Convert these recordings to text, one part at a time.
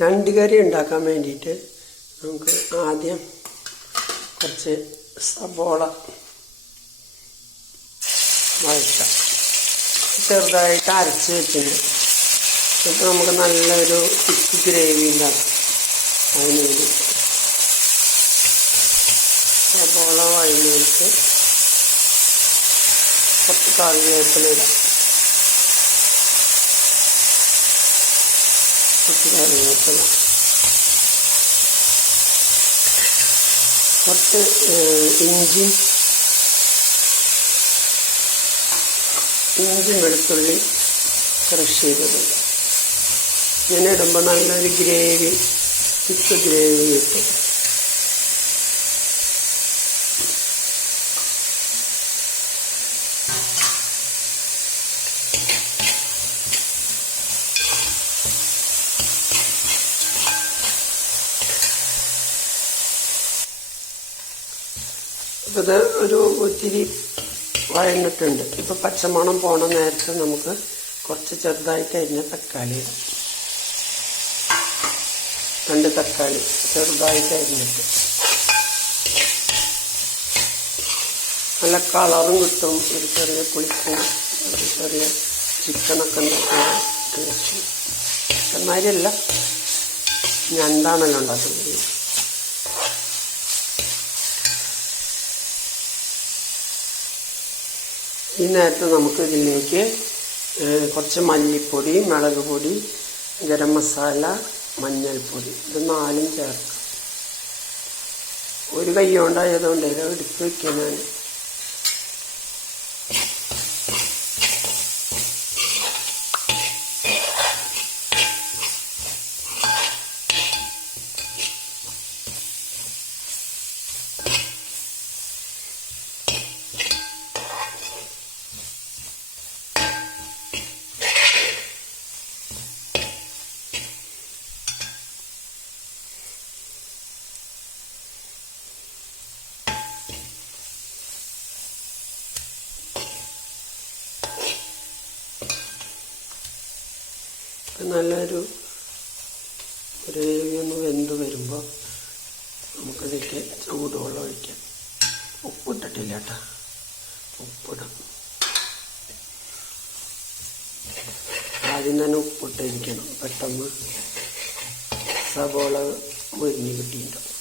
ഞണ്ട് കറി ഉണ്ടാക്കാൻ വേണ്ടിയിട്ട് നമുക്ക് ആദ്യം കുറച്ച് സബോള വഴറ്റാം. ചെറുതായിട്ട് അരച്ച് വെച്ചിട്ടുണ്ട്. അപ്പോൾ നമുക്ക് നല്ലൊരു തിക്ക് ഗ്രേവി ഉണ്ടാക്കാം. അതിന് വേണ്ടി സബോള വഴഞ്ഞിട്ട് കുറച്ച് കറിവേപ്പില ഇടാം. കുറച്ച് കറിവേപ്പില, കുറച്ച് ഇഞ്ചി വെളുത്തുള്ളി ക്രഷ് ചെയ്തിട്ടുണ്ട്. ഇങ്ങനെ ഇടുമ്പോൾ നല്ലൊരു ഗ്രേവി, തിക്ക് ഗ്രേവി കിട്ടും. അപ്പോൾ ഇത് ഒരു ഒത്തിരി വഴന്നിട്ടുണ്ട്. ഇപ്പോൾ പച്ചമണം പോണ നേരത്തെ നമുക്ക് കുറച്ച് ചെറുതായിട്ട് അരിഞ്ഞ തക്കാളി ഇടാം. 2 തക്കാളി ചെറുതായിട്ട് അരിഞ്ഞിട്ട് നല്ല കളറും കിട്ടും. ഒരു ചെറിയ പുളിപ്പും ഒരു ചെറിയ ചിക്കനൊക്കെ ഉണ്ടാക്കുന്ന ടേസ്റ്റ്. ചിക്കന്മാരല്ല, ഞണ്ടാണല്ലോ ഉണ്ടാക്കുന്നത്. ഈ നേരത്തെ നമുക്ക് ഇതിലേക്ക് കുറച്ച് മല്ലിപ്പൊടി, മുളക് പൊടി, ഗരം മസാല, മഞ്ഞൾപ്പൊടി, ഇത് 4ഉം ചേർക്കാം. ഒരു കൈ കൊണ്ടായതുകൊണ്ട് ഇത് എടുത്ത് വയ്ക്കാൻ ഞാൻ. നല്ലൊരു ഗ്രേവി ഒന്ന് വെന്ത് വരുമ്പോൾ നമുക്കിതിലേക്ക് ചൂടുവെള്ളം ഒഴിക്കാം. ഉപ്പിട്ടിട്ടില്ല കേട്ടോ, ഉപ്പിടാം. ആദ്യം തന്നെ ഉപ്പിട്ടിരിക്കണം, പെട്ടെന്ന് സബോള മുരിഞ്ഞ് കിട്ടിയിട്ടുണ്ടാവും.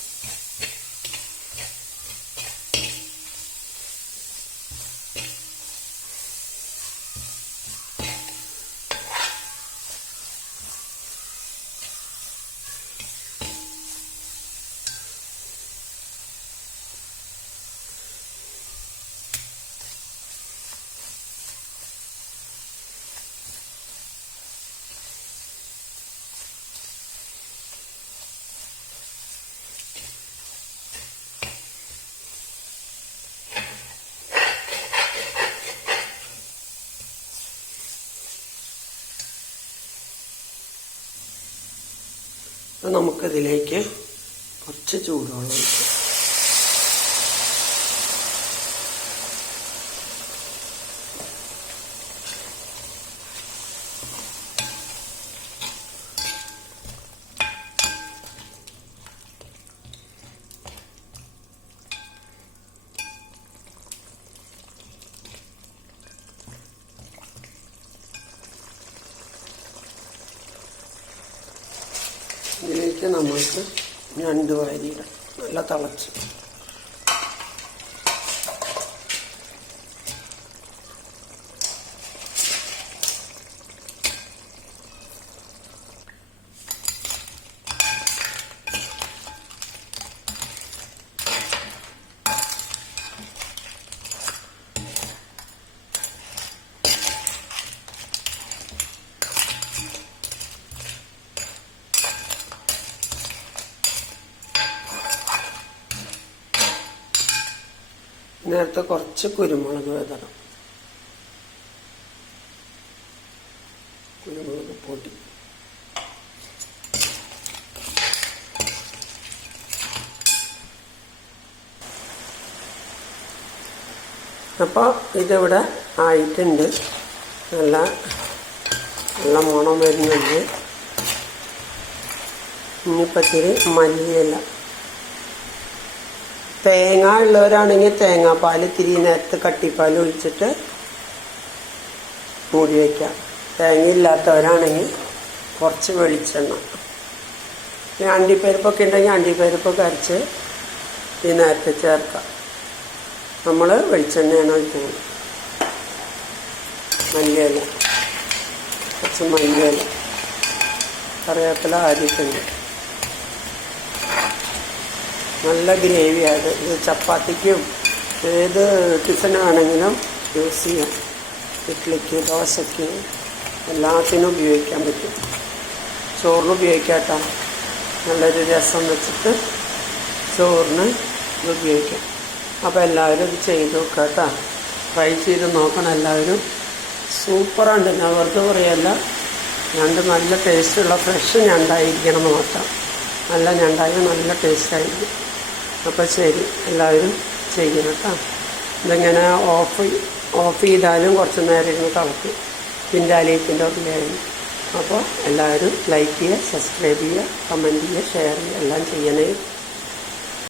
അപ്പോൾ നമുക്കതിലേക്ക് കുറച്ച് ചൂടുവെള്ളം ഒഴിക്കാം. ഇതിലേക്ക് നമുക്ക് ഞണ്ട് വാരിയിടാം. നല്ല തിളച്ച് നേരത്തെ കുറച്ച് കുരുമുളക് വിതണം, കുരുമുളക് പൊടി. അപ്പോൾ ഇതിവിടെ ആയിട്ടുണ്ട്. നല്ല മണം വരുന്നുണ്ട്. ഇനിയിപ്പോൾ ഇത്തിരി മല്ലിയില. തേങ്ങ ഉള്ളവരാണെങ്കിൽ തേങ്ങാപ്പാൽ ഇത്തിരി നേരത്തെ കട്ടിപ്പാൽ ഒഴിച്ചിട്ട് മൂടി വയ്ക്കാം. തേങ്ങ ഇല്ലാത്തവരാണെങ്കിൽ കുറച്ച് വെളിച്ചെണ്ണ. അണ്ടിപ്പരിപ്പൊക്കെ ഉണ്ടെങ്കിൽ അണ്ടിപ്പരിപ്പൊക്കെ അരച്ച് ഈ നേരത്തെ ചേർക്കാം. നമ്മൾ വെളിച്ചെണ്ണയാണ് ഒഴിക്കുന്നത്. മല്ലിയില, കുറച്ച് മല്ലിയില, കറിവേപ്പില അരിട്ടുണ്ട്. നല്ല ഗ്രേവിയാണ്. ഇത് ചപ്പാത്തിക്കും ഏത് ടിഫിനാണെങ്കിലും യൂസ് ചെയ്യാം. ഇഡ്ഡലിക്ക്, ദോശയ്ക്ക് എല്ലാത്തിനും ഉപയോഗിക്കാൻ പറ്റും. ചോറിന് ഉപയോഗിക്കാം കേട്ടോ. നല്ലൊരു രസം വെച്ചിട്ട് ചോറിന് ഇത് ഉപയോഗിക്കാം. അപ്പോൾ എല്ലാവരും ഇത് ചെയ്ത് നോക്കുക കേട്ടോ. ട്രൈ ചെയ്ത് നോക്കണം എല്ലാവരും. സൂപ്പറാണ്. ഞാൻ വെറുതെ പറയല്ല, ഞണ്ട് നല്ല ടേസ്റ്റുള്ള ഫ്രഷ് ഞണ്ടായിരിക്കണം എന്ന് മാത്രം. നല്ല ഞണ്ടായി നല്ല ടേസ്റ്റായിരിക്കും. അപ്പോൾ ശരി, എല്ലാവരും ചെയ്യണം കേട്ടോ. ഇതിങ്ങനെ ഓഫ് ചെയ്താലും കുറച്ച് നേരം ഇരുന്ന് തിളക്കും. പിൻഡാലിയത്തിൻ്റെ ഉള്ളിലായിരുന്നു. അപ്പോൾ എല്ലാവരും ലൈക്ക് ചെയ്യുക, സബ്സ്ക്രൈബ് ചെയ്യുക, കമൻറ്റ് ചെയ്യുക, ഷെയർ ചെയ്യുക, എല്ലാം ചെയ്യണേ.